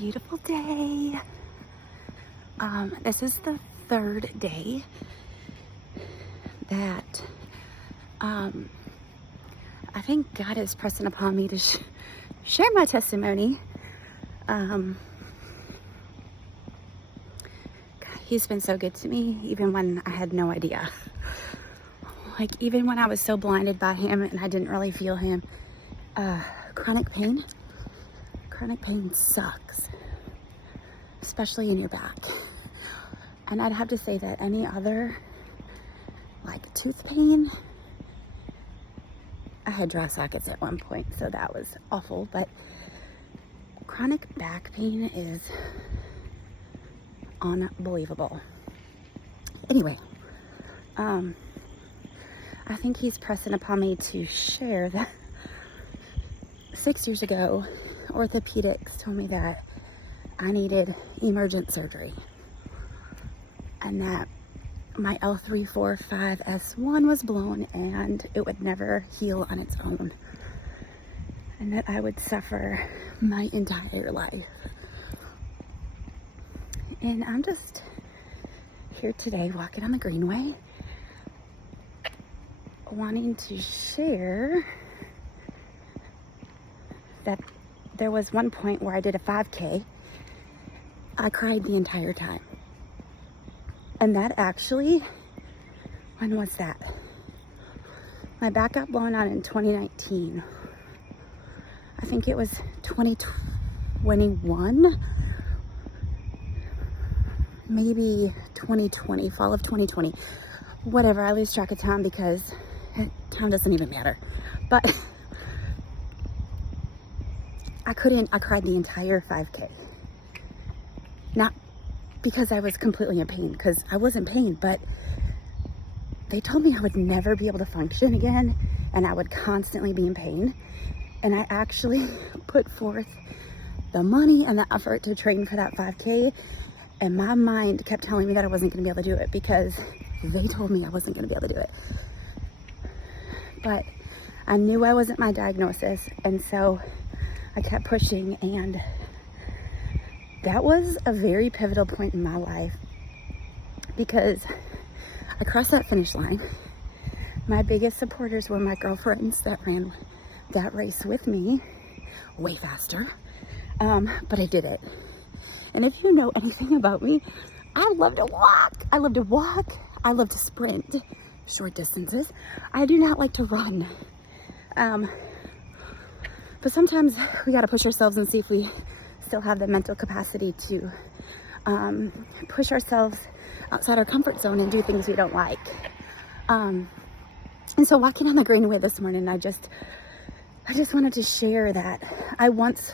beautiful day. This is the third day that I think God is pressing upon me to share my testimony. He's been so good to me, even when I had no idea. Like, even when I was so blinded by him and I didn't really feel him. Chronic pain sucks, especially in your back. And I'd have to say that any other, like tooth pain, I had dry sockets at one point, so that was awful, but chronic back pain is unbelievable. Anyway, I think he's pressing upon me to share that 6 years ago, orthopedics told me that I needed emergent surgery and that my L345S1 was blown and it would never heal on its own, and that I would suffer my entire life. And I'm just here today walking on the Greenway wanting to share that there was one point where I did a 5K. I cried the entire time. And that actually, when was that? My back got blown out in 2019. I think it was 2021, maybe 2020, fall of 2020. Whatever, I lose track of time because time doesn't even matter. But I cried the entire 5K. Not because I was completely in pain, because I was in pain, but they told me I would never be able to function again and I would constantly be in pain. And I actually put forth the money and the effort to train for that 5K, and my mind kept telling me that I wasn't going to be able to do it because they told me I wasn't going to be able to do it. But I knew I wasn't my diagnosis, and so I kept pushing, and that was a very pivotal point in my life because I crossed that finish line. My biggest supporters were my girlfriends that ran that race with me way faster, but I did it. And if you know anything about me, I love to walk. I love to sprint short distances. I do not like to run. But sometimes we got to push ourselves and see if we still have the mental capacity to push ourselves outside our comfort zone and do things we don't like. And so walking on the Greenway this morning, I just wanted to share that I once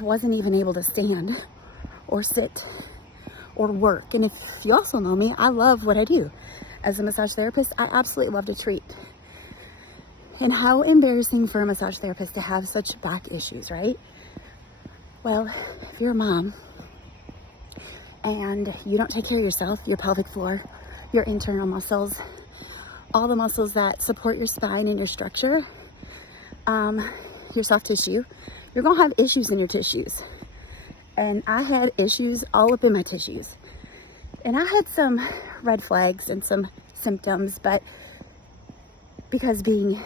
wasn't even able to stand or sit or work. And if you also know me, I love what I do. As a massage therapist, I absolutely love to treat. And how embarrassing for a massage therapist to have such back issues, right? Well, if you're a mom and you don't take care of yourself, your pelvic floor, your internal muscles, all the muscles that support your spine and your structure, your soft tissue, you're gonna have issues in your tissues. And I had issues all up in my tissues. And I had some red flags and some symptoms, but because being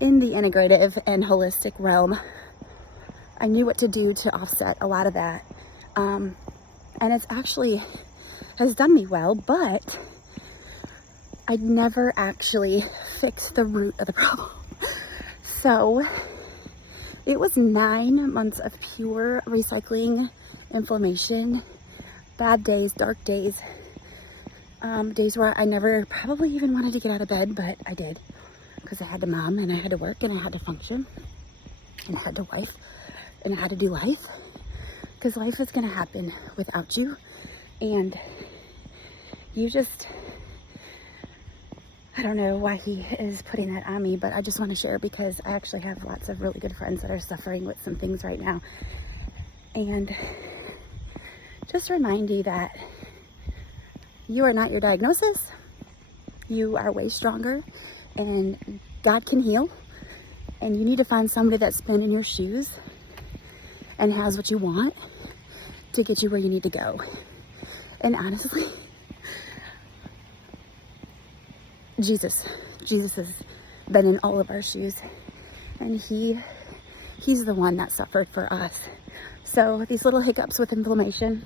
in the integrative and holistic realm, I knew what to do to offset a lot of that. And it's actually has done me well, but I'd never actually fixed the root of the problem. So it was 9 months of pure recycling, inflammation, bad days, dark days, days where I never probably even wanted to get out of bed, but I did because I had to mom and I had to work and I had to function and I had to wife and I had to do life, because life is going to happen without you. And you just, I don't know why he is putting that on me, but I just want to share because I actually have lots of really good friends that are suffering with some things right now. And just remind you that you are not your diagnosis. You are way stronger and God can heal. And you need to find somebody that's been in your shoes and has what you want to get you where you need to go. And honestly, Jesus has been in all of our shoes, and he's the one that suffered for us. So these little hiccups with inflammation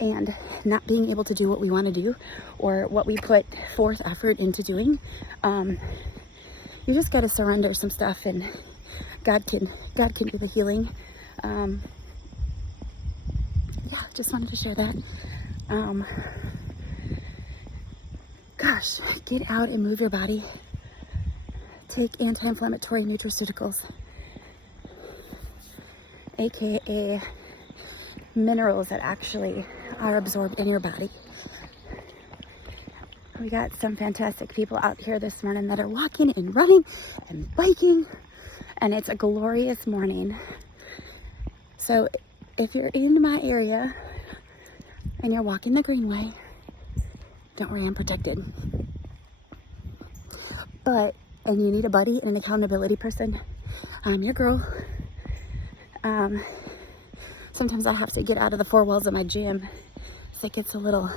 and not being able to do what we want to do or what we put forth effort into doing, you just got to surrender some stuff, and God can do the healing. Yeah, just wanted to share that. Gosh, get out and move your body. Take anti-inflammatory nutraceuticals, aka minerals that actually are absorbed in your body. We got some fantastic people out here this morning that are walking and running and biking, and it's a glorious morning. So if you're in my area and you're walking the Greenway, don't worry, I'm protected. And you need a buddy and an accountability person, I'm your girl. Sometimes I have to get out of the four walls of my gym, so it gets a little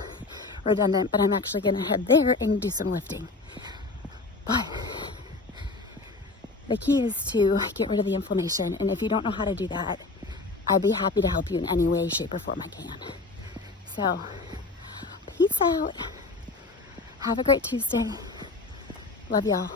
redundant, but I'm actually gonna head there and do some lifting. But the key is to get rid of the inflammation, and if you don't know how to do that, I'd be happy to help you in any way, shape, or form I can. So, peace out. Have a great Tuesday. Love y'all.